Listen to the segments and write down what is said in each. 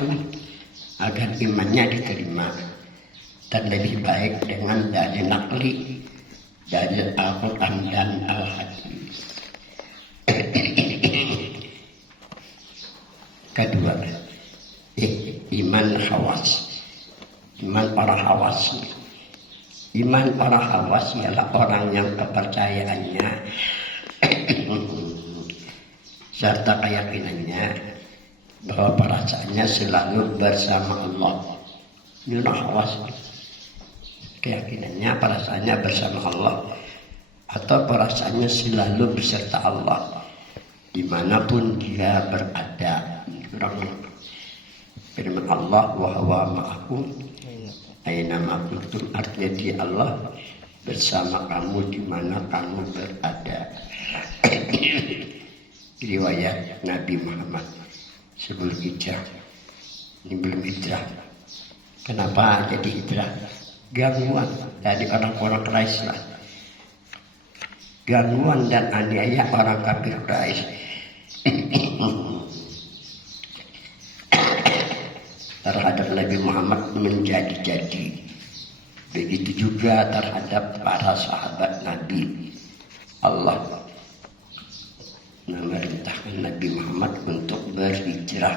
sesuatu agar imannya diterima, dan lebih baik dengan dalil nakli, dalil Al-Quran dan Al-Hadis. Kedua, iman khawas. Iman para khawas. Iman para khawas ialah orang yang kepercayaannya serta keyakinannya bahwa perasaannya selalu bersama Allah. Ini orang khawas. Keyakinannya perasaannya bersama Allah atau perasaannya selalu beserta Allah dimanapun dia berada. Firman Allah, wa huwa ma'akum aina ma kuntum, artinya dia Allah bersama kamu di mana kamu berada. Riwayat Nabi Muhammad sebelum hijrah. Ini belum hijrah. Kenapa jadi hijrah? Gangguan dari orang-orang Quraisy lah. Gangguan dan aniaya orang kafir Quraisy terhadap Nabi Muhammad menjadi-jadi. Begitu juga terhadap para sahabat Nabi. Allah memerintahkan Nabi Muhammad untuk berhijrah.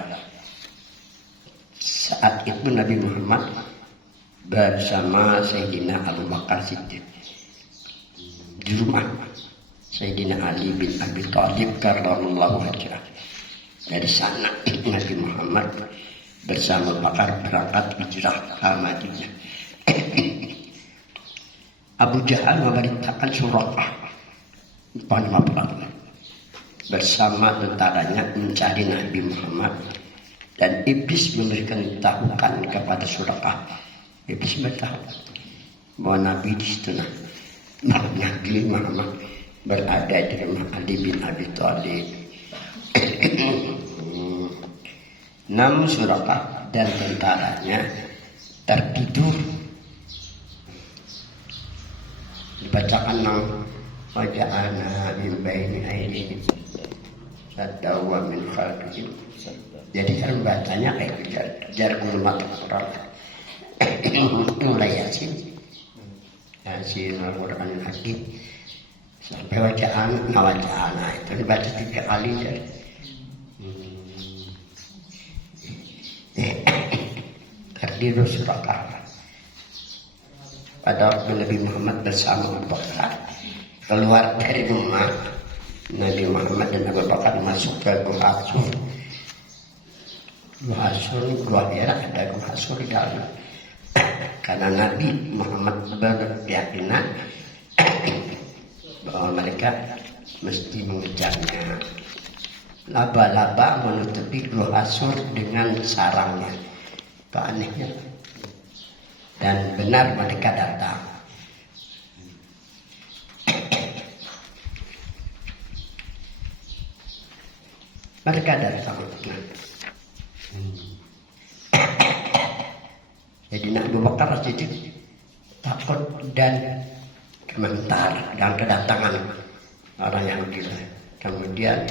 Saat itu Nabi Muhammad bersama Sayyidina Abu Bakar Siddiq di rumah Sayyidina Ali bin Abi Thalib karramallahu wajhah. Dari sana Nabi Muhammad bersama Bakar berangkat hijrah ke Madinah. Abu Jahal memerintahkan Suraqah panglima perang bersama tentaranya mencari Nabi Muhammad, dan iblis memberikan tahukan kepada Suraqah. Iblis bertahu bahwa Nabi di situ, Nabi Muhammad berada di rumah Ali bin Abi Thalib. Namun Suraqah dan tentaranya tertidur. Dibacakan waja'ana min baini aydihim sadda wa min khalfihim. Jadi kan bacanya kayak jargon mata Quran. Mulai Yasin Al-Quran Hakim sampai waja'ana itu dibaca 3 kali ya. Tertidur Suraqah. Pada waktu Nabi Muhammad bersama Abu Bakar keluar dari rumah, Nabi Muhammad dan Abu Bakar masuk ke Gua Hasur. Gua Hasur, gua daerah ada Gua Hasur di dalam. Karena Nabi Muhammad berkeyakinan bahwa mereka mesti mengejarnya. Laba-laba menutupi Gua Hasur dengan sarangnya. Itu anehnya. Dan benar mereka datang. Mereka datang. Jadi Abu Bakar Siddiq takut dan gemetar dengan kedatangan orang yang gila. Kemudian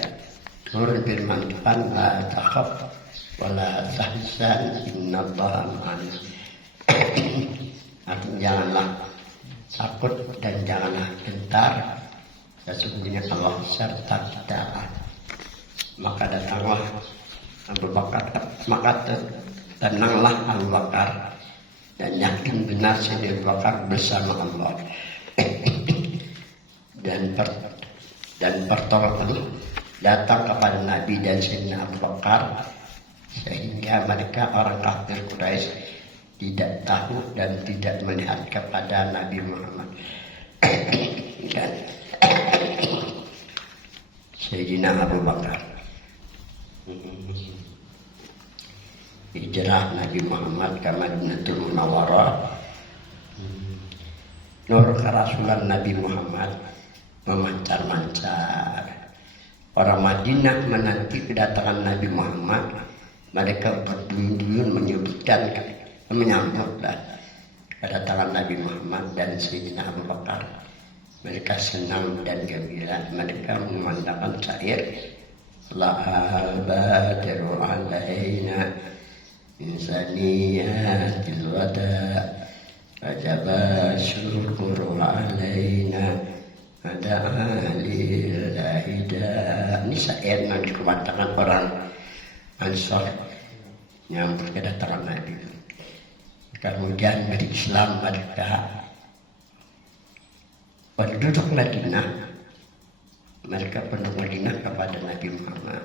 turun firman Tuhan, la takhaf wa la tahzan innallaha ma'ana. Artinya janganlah takut dan janganlah gentar, sesungguhnya Allah serta kita. Maka datanglah Abu Bakar, maka tenanglah Abu Bakar dan yakin benar Sayyidina Abu Bakar bersama Allah. dan pertolongan datang kepada Nabi dan Sayyidina Abu Bakar, sehingga mereka orang kafir Quraisy tidak tahu dan tidak melihat kepada Nabi Muhammad. Dan Sayyidina Abu Bakar hijrah Nabi Muhammad ke Madinatul Munawwarah. Nur kerasulan Nabi Muhammad memancar-mancar. Orang Madinah menanti kedatangan Nabi Muhammad. Mereka berduyun-duyun menyambutlah kedatangan Nabi Muhammad dan Sayyidina Abu Bakar. Mereka senang dan gembira. Mereka memandangkan syair, Lahal badru alaina min saniyatil wada Ajaba syukuru alaina ada lillahi da. Ini syair yang dikembangkan orang Ansor yang kedatangan Nabi. Kemudian dari Islam mereka penduduk Madinah, mereka penduduk Madinah kepada Nabi Muhammad.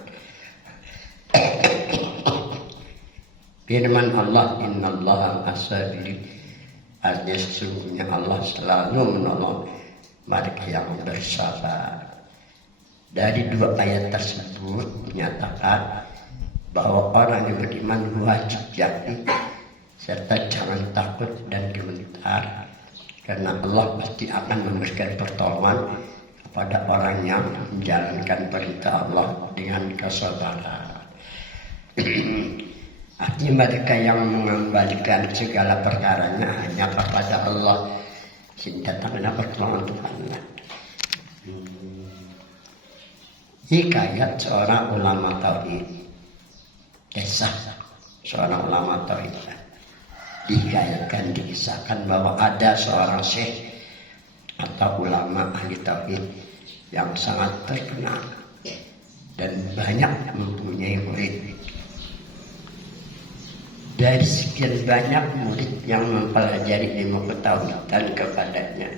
Firman Allah, innallaha as-sabirin. Artinya sesungguhnya Allah selalu menolong mereka yang bersabar. Dari dua ayat tersebut menyatakan bahwa orang yang beriman wajib yakin serta jangan takut dan gemetar, karena Allah pasti akan memberikan pertolongan kepada orang yang menjalankan perintah Allah dengan kesabaran. Artinya mereka yang mengembalikan segala perkaranya hanya kepada Allah, sehingga datangnya pertolongan Tuhan. Hikayat seorang ulama tauhid, kisah seorang ulama tauhid, dikisahkan bahwa ada seorang syekh atau ulama ahli tauhid yang sangat terkenal dan banyak mempunyai murid. Dari sekian banyak murid yang mempelajari ilmu ketauhidan kepadanya,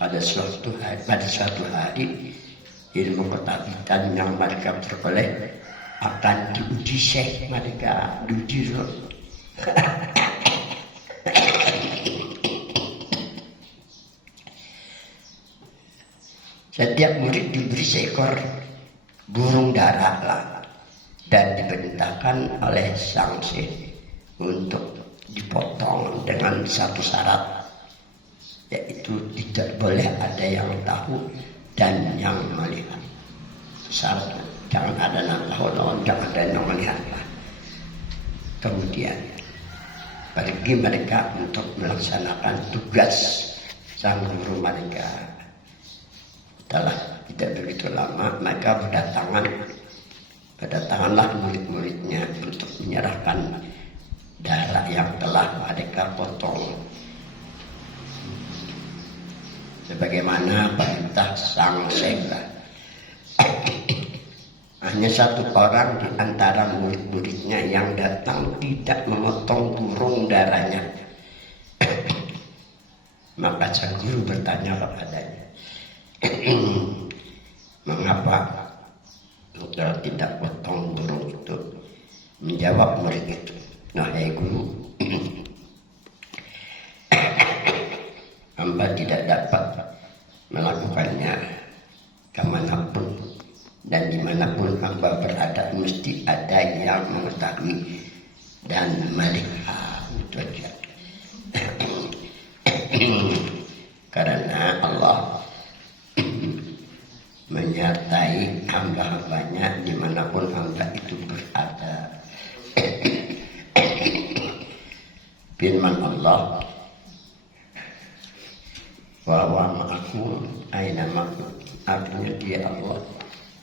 pada suatu hari ilmu ketauhidan yang mereka peroleh akan diuji syekh mereka, diuji roh. Setiap murid diberi seekor burung dara lah, dan diperintahkan oleh sang syekh untuk dipotong dengan satu syarat, yaitu tidak boleh ada yang tahu dan yang melihat. Syarat jangan ada yang tahu, jangan ada yang melihat. Kemudian pergi mereka untuk melaksanakan tugas sang guru mereka. Setelah tidak begitu lama mereka berdatanganlah murid-muridnya untuk menyerahkan darah yang telah mereka potong sebagaimana perintah sang syekh. Hanya satu orang di antara murid-muridnya yang datang tidak memotong burung darahnya. Maka sang guru bertanya kepadanya, mengapa engkau tidak potong burung itu? Menjawab murid itu, nah guru, hamba tidak dapat melakukannya kemanapun dan dimanapun hamba berada, mesti ada yang mengetahui dan melihat. Itu aja. Karena Allah menyertai hamba-hambanya dimanapun hamba itu berada. Firman Allah, wa ma'akum aina ma'akum, artinya dia Allah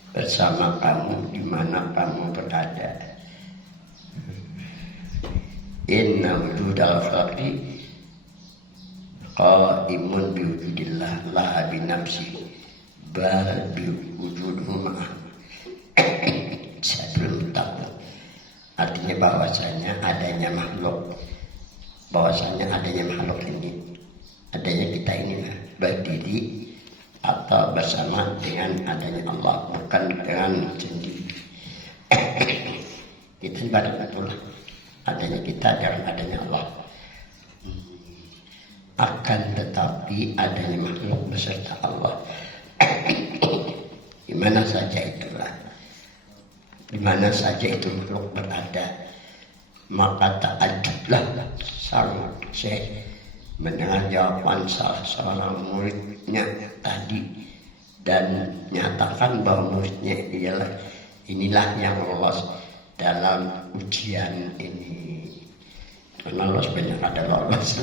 bersama kamu di mana kamu berada. Inna wujudal khalqi qaimun bi wujudillah la bi nafsi bal bi wujuduhu ma'ah. Saya belum tahu artinya bahwasanya adanya makhluk, bahwasanya adanya makhluk ini, adanya kita ini berdiri atau bersama dengan adanya Allah, bukan dengan sendiri. Kita ibarat itulah adanya kita dengan adanya Allah. Akan tetapi adanya makhluk beserta Allah di mana saja itulah, di mana saja itu makhluk berada, maka ta'ajjublah sang syekh mendengar jawaban salah seorang muridnya tadi dan nyatakan bahwa muridnya inilah yang lolos dalam ujian ini. Karena lolos banyak ada lolos.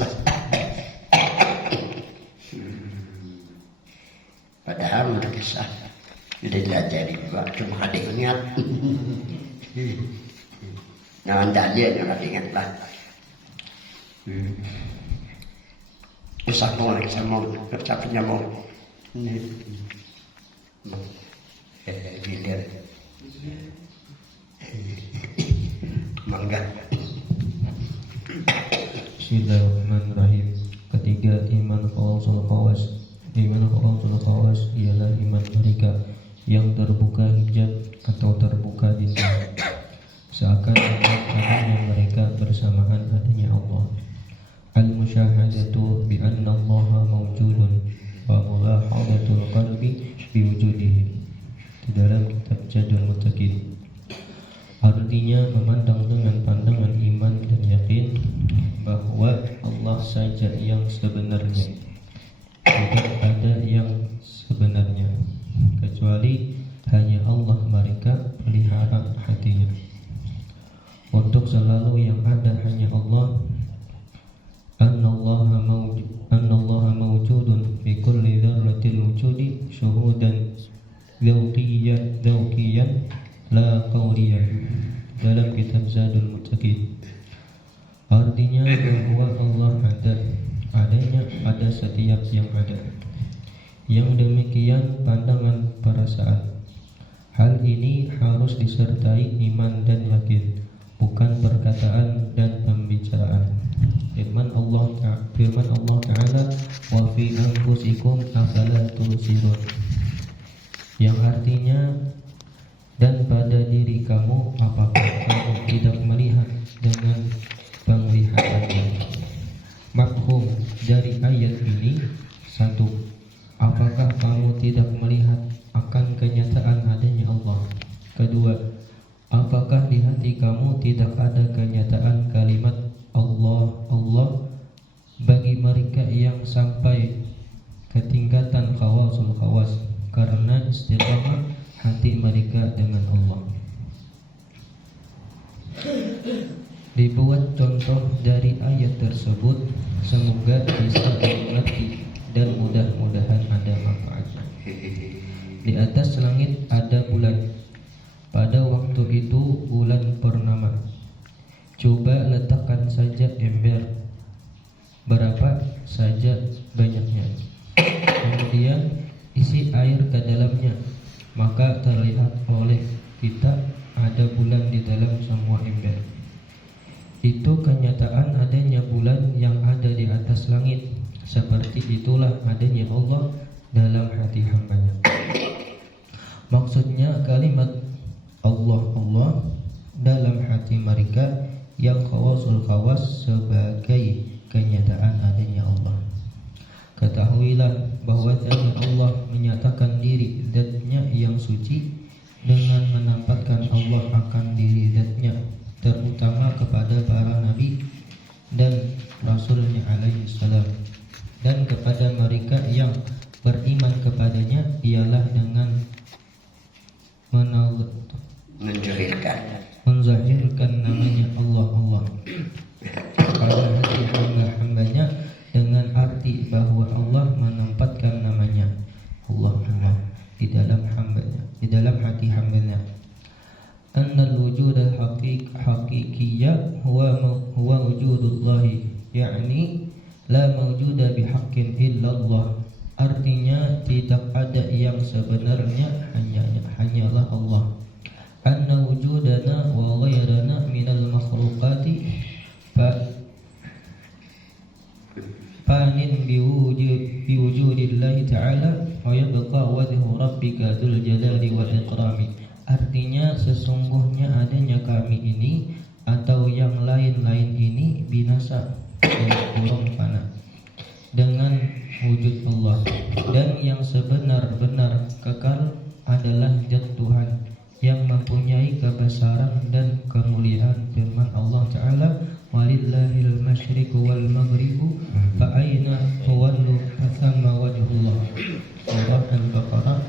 Padahal mereka sudah diajari juga, cuma ada ingat. Nah, dalil yang ingatlah. Usah mau capeknya mau ini gilir mangga. Bismillahirrahmanirrahim. Ketiga, iman khawsul khawas. Iman khawsul khawas ialah iman mereka yang terbuka hijab atau terbuka dinding, seakan-akan adanya mereka bersamaan adanya Allah. Al-musyahadatu bi anna Allah mawjudun wa mulahadatul qalbi bi wujudihi. Di dalam kitab Jadul Muttaqin. Artinya memandang dengan pandangan iman dan yakin bahwa Allah saja yang sebenarnya, tidak ada yang sebenarnya kecuali hanya Allah. Mereka pelihara hatinya untuk selalu yang ada hanya Allah. Annallaha mawjudun fi kulli dzarratil wujudi syuhudan dzauqiyan la qawliyan, dalam kitab Zadul Muttaqin. Artinya bahwa Allah adanya pada setiap yang ada. Yang demikian pandangan perasaan. Hal ini harus disertai iman dan yakin, bukan perkataan dan pembicaraan. Firman Allah Ta'ala, wa fi anfusikum afala tubsirun, yang artinya, dan pada diri kamu apakah kamu tidak melihat dengan penglihatannya. Mafhum dari ayat ini: satu, apakah kamu tidak melihat akan kenyataan adanya Allah? Kedua, apakah di hati kamu tidak ada kenyataan kalimat Allah, Allah bagi mereka yang sampai ke tingkatan khawasul khawas karena istiqamah hati mereka dengan Allah. Dibuat contoh dari ayat tersebut, semoga bisa dimengerti dan mudah-mudahan ada manfaatnya. Di atas langit ada bulan. Pada waktu itu bulan purnama. Coba letakkan saja ember, berapa saja banyaknya, kemudian isi air ke dalamnya, maka terlihat oleh kita ada bulan di dalam semua ember. Itu kenyataan adanya bulan yang ada di atas langit. Seperti itulah adanya Allah dalam hati hambanya. Maksudnya kalimat Allah, Allah dalam hati mereka yang khawasul khawas sebagai kenyataan adanya Allah. Ketahuilah bahwasanya Allah menyatakan diri zatnya yang suci dengan menampakkan Allah akan diri zatnya, terutama kepada para nabi dan rasulnya alaihi salam, dan kepada mereka yang beriman kepadanya ialah dengan menzahirkan namanya Allah, Allah pada hati hamba-hambanya dengan arti bahwa Allah menempatkan namanya Allah, Allah di dalam hambanya, di dalam hati hambanya. Annal wujud al-haqiqiyya huwa wujudullahi, yakni la mawjuda bihaqqin illallah. Artinya tidak ada yang sebenarnya, hanyalah Allah. Anna wujudana wa ghairana minal makhluqati fanin biwujudillahi ta'ala wa yabqa wajhu rabbika dzul jalali wal ikrami. Artinya sesungguhnya adanya kami ini atau yang lain-lain ini binasa dan kurang fana dengan wujud Allah, dan yang sebenar-benar kekal adalah zat Tuhan yang mempunyai kebesaran dan kemuliaan. Firman Allah Ta'ala, walillahil masyriqu wal maghribu fa aina tuwallu fathamma wajhullah. Surah Al-Baqarah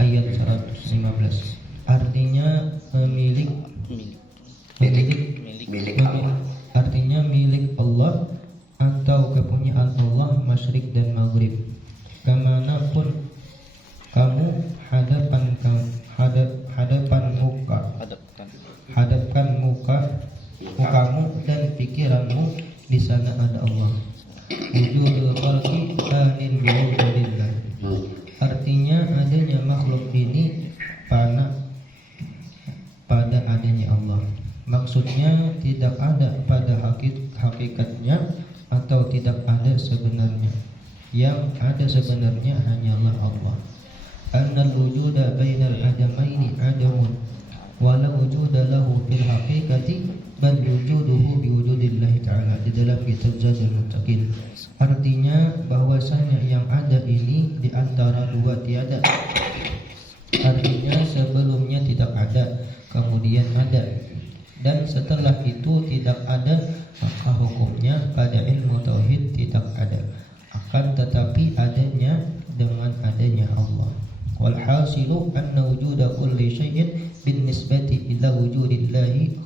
ayat 115. Artinya artinya milik Allah atau kepunyaan Allah, masyrik dan maghrib. Kemanapun kamu hadapkan muka kamu dan pikiranmu, di sana ada Allah. Wujudul khalqi sanin biwujudillah. Artinya adanya makhluk ini pada adanya Allah. Maksudnya tidak ada pada hakikatnya atau tidak ada sebenarnya. Yang ada sebenarnya hanyalah Allah. Annal wujuda bainal adamaini adamun wala wujuda lahu fil haqiqati bal wujuduhu biwujudillahi ta'ala, di dalam kitab Zadul Muttaqin. Artinya bahwasanya yang ada ini di antara dua tiada. Artinya sebelumnya tidak ada, kemudian ada, dan setelah itu tidak ada, maka hukumnya pada ilmu tauhid tidak ada. Akan tetapi adanya dengan adanya Allah. Walhasilu anna wujuda kulli syai'in bin nisbati ila wujudillahi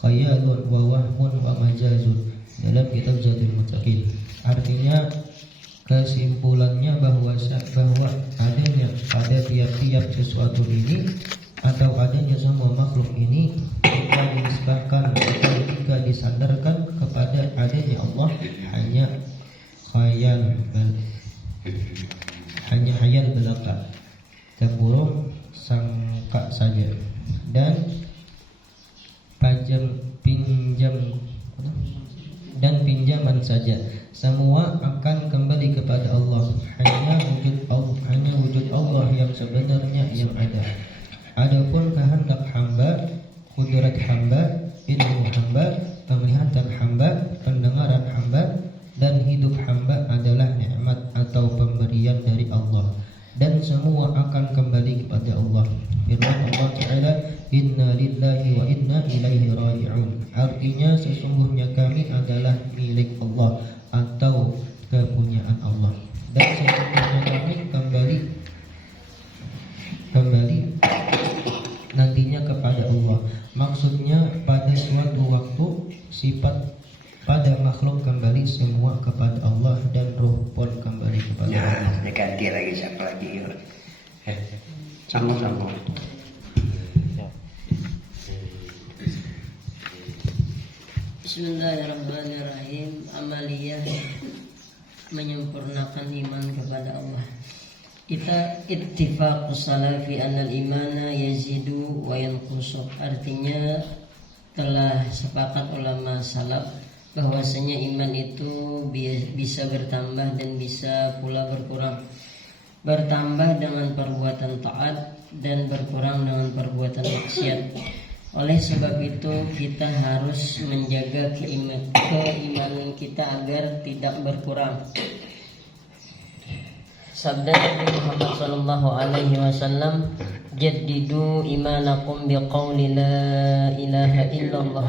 khayalun wa wahmun wa majazun, dalam kitab Zadul Muttaqin. Artinya kesimpulannya bahwa adanya pada tiap-tiap sesuatu ini atau adanya semua makhluk ini jika dinisbahkan atau jika disandarkan kepada adanya Allah hanya khayal belaka, terburuk sangka saja, dan pinjaman saja. Semua akan kembali kepada Allah. Hanya wujud Allah yang sebenarnya yang ada. Adapun kehendak hamba, kudrat hamba, ilmu hamba, penglihatan hamba, pendengaran hamba, dan hidup hamba adalah nikmat atau pemberian dari Allah, dan semua akan kembali kepada Allah. Firman Allah Ta'ala, inna lillahi wa inna ilaihi raji'un. Artinya sesungguhnya kami adalah milik Allah atau kepunyaan Allah, dan sesungguhnya kami kembali nantinya kepada Allah. Maksudnya pada suatu waktu sifat pada makhluk kembali semua kepada Allah, dan roh pun kembali kepada Allah. Nah, ganti lagi siapa lagi? Sambung. Bismillahirrahmanirrahim. Amaliyah menyempurnakan iman kepada Allah. Kita ittifaqus salafi annal imana yazidu wa yanqusu. Artinya telah sepakat ulama salaf bahwasanya iman itu bisa bertambah dan bisa pula berkurang. Bertambah dengan perbuatan taat dan berkurang dengan perbuatan maksiat. Oleh sebab itu kita harus menjaga keimanan kita agar tidak berkurang. Sabda Nabi Muhammad sallallahu alaihi wasallam, "Jaddidu imanakum biqauli la ilaha illallah."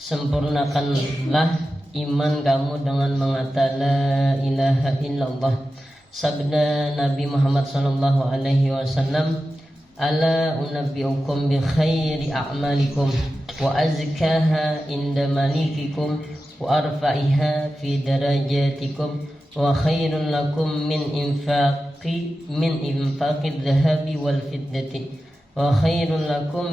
Sempurnakanlah iman kamu dengan mengatakan la ilaha illallah. Sabda Nabi Muhammad sallallahu alaihi wasallam, "Ala unabbiukum bi khairi a'malikum wa azkaha inda malikikum wa arfa'iha fi darajatikum wa khairun lakum min infaqi dhahabi wal fiddati wa khairun lakum